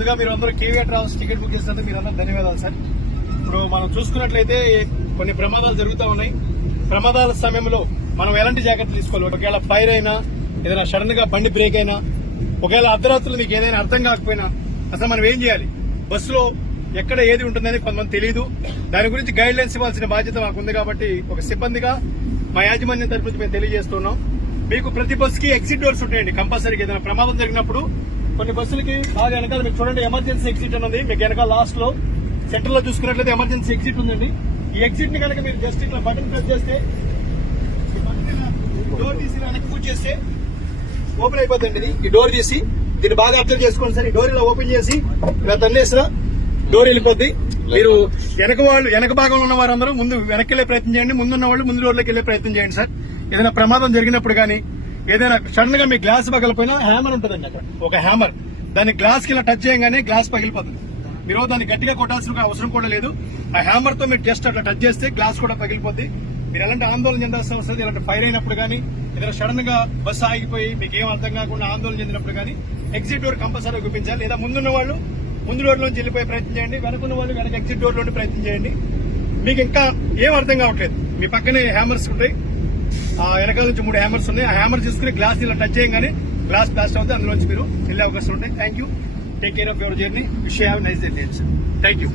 ముందుగా మీరు అందరూ కేవీఆర్ ట్రావెల్స్ టికెట్ బుక్ చేసినందుకు మీరందరూ ధన్యవాదాలు సార్. ఇప్పుడు మనం చూసుకున్నట్లయితే కొన్ని ప్రమాదాలు జరుగుతూ ఉన్నాయి. ప్రమాదాల సమయంలో మనం ఎలాంటి జాగ్రత్తలు తీసుకోవాలి? ఒకవేళ ఫైర్ అయినా, ఏదైనా సడన్ గా బండి బ్రేక్ అయినా, ఒకవేళ అర్ధరాత్రులు మీకు ఏదైనా అర్థం కాకపోయినా అసలు మనం ఏం చేయాలి? బస్సులో ఎక్కడ ఏది ఉంటుందని కొంతమంది తెలియదు. దాని గురించి గైడ్ లైన్స్ ఇవ్వాల్సిన బాధ్యత మాకుంది. కాబట్టి ఒక సిబ్బందిగా మా యాజమాన్యం తరపు నుంచి మేము తెలియజేస్తున్నాం. మీకు ప్రతి బస్సుకి ఎగ్జిట్ డోర్స్ ఉంటాయండి. కంపల్సరీగా ఏదైనా ప్రమాదం జరిగినప్పుడు కొన్ని బస్సులకి బాగా వెనకాల మీకు చూడండి ఎమర్జెన్సీ ఎగ్జిట్ ఉన్నది. మీకు వెనకాల లాస్ట్ లో సెంటర్ లో చూసుకున్నట్లయితే ఎమర్జెన్సీ ఎగ్జిట్ ఉందండి. ఈ ఎగ్జిట్ ని కనుక మీరు జస్ట్ ఇట్లా బటన్ ప్రెస్ చేస్తే డోర్ తీసి వెనక్కి పూజ చేస్తే ఓపెన్ అయిపోతుంది. ఈ డోర్ తీసి దీన్ని బాగా అబ్జర్వ్ చేసుకోండి సార్. ఈ డోర్ ఇలా ఓపెన్ చేసి ఇలా తన్నేసిన డోర్ వెళ్ళిపోద్ది. మీరు వెనక భాగంలో ఉన్న వారందరూ ముందు వెనక్కి వెళ్లే ప్రయత్నం చేయండి. ముందున్న వాళ్ళు ముందు డోర్లోకి వెళ్లే ప్రయత్నం చేయండి సార్. ఏదైనా ప్రమాదం జరిగినప్పుడు కానీ ఏదైనా సడన్ గా మీ గ్లాస్ పగిలిపోయినా హ్యామర్ ఉంటుందండి. అక్కడ ఒక హ్యామర్, దాన్ని గ్లాస్ కి ఇలా టచ్ చేయగానే గ్లాస్ పగిలిపోతుంది. మీరు దాన్ని గట్టిగా కొట్టాల్సిన అవసరం కూడా లేదు. ఆ హ్యామర్ తో మీరు జస్ట్ అట్లా టచ్ చేస్తే గ్లాస్ కూడా పగిలిపోద్ది. మీరు ఎలాంటి ఆందోళన చెందాల్సిన అవసరం లేదు. ఇలాంటి ఫైర్ అయినప్పుడు కానీ ఏదైనా సడన్ గా బస్సు ఆగిపోయి మీకు ఏం అర్థం కాకుండా ఆందోళన చెందినప్పుడు కానీ ఎగ్జిట్ డోర్ కంపల్సరీ చూపించాలి. లేదా ముందున్న వాళ్ళు ముందు డోర్ నుంచి వెళ్ళిపోయే ప్రయత్నం చేయండి. వెనకున్న వాళ్ళు వెనక ఎగ్జిట్ డోర్ లోని ప్రయత్నం చేయండి. మీకు ఇంకా ఏం అర్థం కావట్లేదు, మీ పక్కనే హ్యామర్స్ ఉంటాయి. ఆ వెనకాల నుంచి 3 హ్యామర్స్ ఉన్నాయి. ఆ హ్యామర్ తీసుకుని గ్లాస్ ఇలా టచ్ చేయగానే గ్లాస్ బ్లాస్ట్ అవుతుంది. అందులోంచి మీరు వెళ్లే అవకాశం ఉంటాయి. Thank you. Take care of your journey. Wish you have nice day. Thank you.